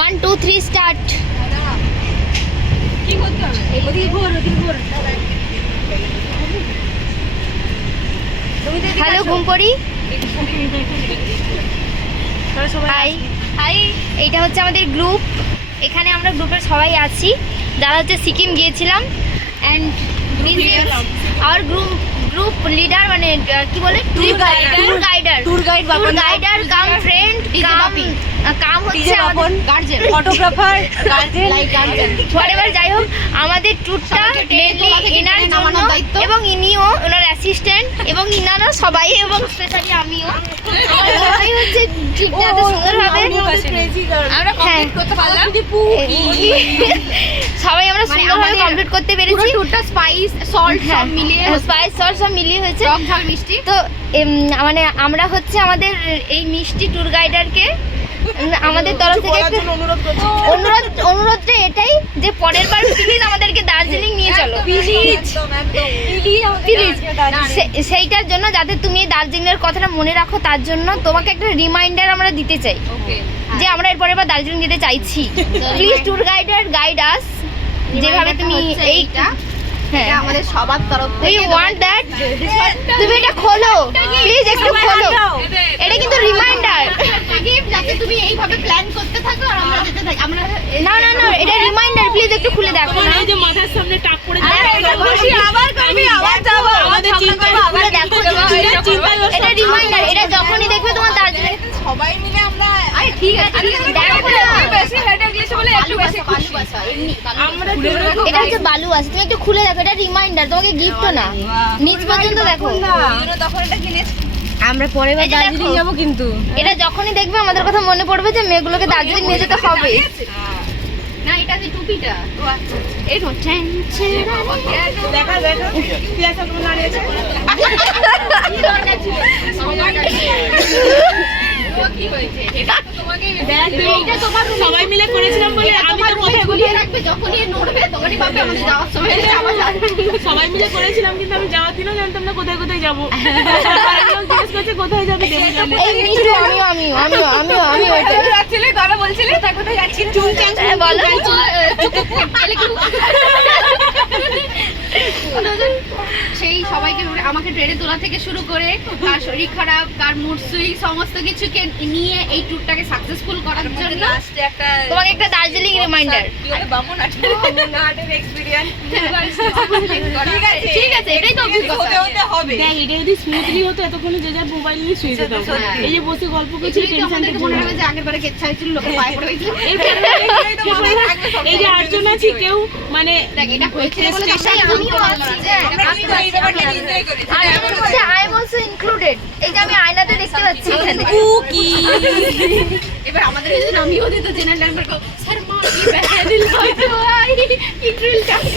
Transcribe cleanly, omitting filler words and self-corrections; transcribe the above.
1 2 3 start. কি করতে হবে? ওদিকে ঘোর। হ্যালো ঘুমপড়ি, হাই হাই। এইটা হচ্ছে আমাদের গ্রুপ, এখানে আমরা গ্রুপের সবাই আছি যারা হচ্ছে সিকিম গিয়েছিলাম। অ্যান্ড আওয়ার গ্রুপ লিডার, মানে কি বলে, ট্যুর গাইডার কাম ফ্রেন্ড কাম হচ্ছে আমাদের guardian, photographer, guardian, like guardian, whatever. যাই হোক, আমাদের ট্যুরটা মেনলি এনার জন্য, এবং ইনিও ওনার অ্যাসিস্ট্যান্ট, এবং ইনারা সবাই, এবং স্পেশালি আমিও। সবাই হচ্ছে ট্রিপটা এত সুন্দরভাবে আমরা কমপ্লিট করতে পারলাম। সবাই আমরা সুন্দরভাবে কমপ্লিট করতে পেরেছি। ট্যুরটা স্পাইস সল্ট সব মিলিয়ে হয়েছে, টক ঝাল মিষ্টি। তো মানে আমরা হচ্ছে আমাদের এই মিষ্টি ট্যুর গাইডারকে আমাদের তরফ থেকে অনুরোধটা এটাই যে পরের বার প্লিজ আমাদেরকে দার্জিলিং নিয়ে চলো, প্লিজ। সেইটার জন্য, যাতে তুমি এই দার্জিলিংয়ের কথাটা মনে রাখো, তার জন্য তোমাকে একটা রিমাইন্ডার আমরা দিতে চাই যে আমরা এরপরের বার দার্জিলিং যেতে চাইছি। প্লিজ ট্যুর গাইডার গাইড আস, যেভাবে তুমি এইটা, হ্যাঁ আমাদের সবার তরফ থেকে উই ওয়ান্ট দ্যাট। তুমি এটা খোলো প্লিজ, একটু খোলো, এটা কিন্তু রিমাইন্ডার, যাতে তুমি এইভাবে প্ল্যান করতে থাকো আর আমরা যেতে থাকি। আমরা না, এটা রিমাইন্ডার, প্লিজ একটু খুলে দেখো না। এই যে মাথার সামনে টাক পড়ে আবার করবি, আবার যাব, আমাদের চিন্তা খুলে দেখো, এটা রিমাইন্ডার। এটা যখনই দেখবে তোমার দার্জিলিং সবাই মিলে আমরা, আরে ঠিক আছে, দেখো বেশি হেডেক লিখে বলে একটু বেশি খুশি আমরা এটা হচ্ছে বালু আছে, তুমি একটু খুলে দেখো, এটা রিমাইন্ডার, তোমাকে গিফটও না, নিচ পর্যন্ত দেখো। তখন এটা কিনেছি। আমরা পরের বার দার্জিলিং যাব, কিন্তু এটা যখনই দেখবে আমাদের কথা মনে পড়বে যে মেয়েগুলোকে দার্জিলিং নিয়ে যেতে হবে। না, এটা যে টুপিটা, ও আচ্ছা, এই হচ্ছে দেখা কি আছে তোমার নাড়ি আছে কি হয়েছে এটা তো তোমাকে এইটা তোমার সবাই মিলে করেছিলাম বলে আমি তো কোথায় গুলিয়ে রাখবে, যখনই নড়বে তখনই ভাববে আমাদের যাওয়ার সময় সবাই মিলে করেছিলাম, কিন্তু আমি যাওয়ার দিনও জানতাম না কোথায় যাবো। জিজ্ঞেস করছে কোথায় যাবে, এই মিষ্টি আমি ওইটাই যাচ্ছিলে, তারা বলছিলে কোথায় যাচ্ছিলে, চুল চেঞ্জ বলো। সেই সবাইকে আমাকে ট্রেনে তোলা থেকে শুরু করে কার শরীর খারাপ, কার মুড সুইং, সমস্ত কিছুকে নিয়ে এই ট্যুরটাকে সাকসেসফুল করার জন্য লাস্টে একটা তোমাকে একটা দার্জিলিং রিমাইন্ডার। বামুনহাটের এক্সপেরিয়েন্স। ঠিক আছে, এটাই তো অভিজ্ঞতা হবে। দেখ, এটা যদি স্মুথলি হতো এতক্ষণে যে যার মোবাইল নিয়ে শুয়ে যেতাম। এই যে বসে গল্প করছি, টেনশন মনে হবে যে আগের বারে কেচ্ছা হয়েছিল, লোকে পায়ে পড়ে গেছিল। এই যে আটজন আছি, কেউ মানে এটা হয়েছে বলে আমিও আছি, I am also included। এই যে আমি আয়নাতে দেখতে পাচ্ছি এখানে। এবার আমাদের এই জন্য আমিও দিত জেনারেল নাম্বার কো স্যার মা কি ব্যাখ্যা দিল হয়তো ভাই কি ড্রিল কাছে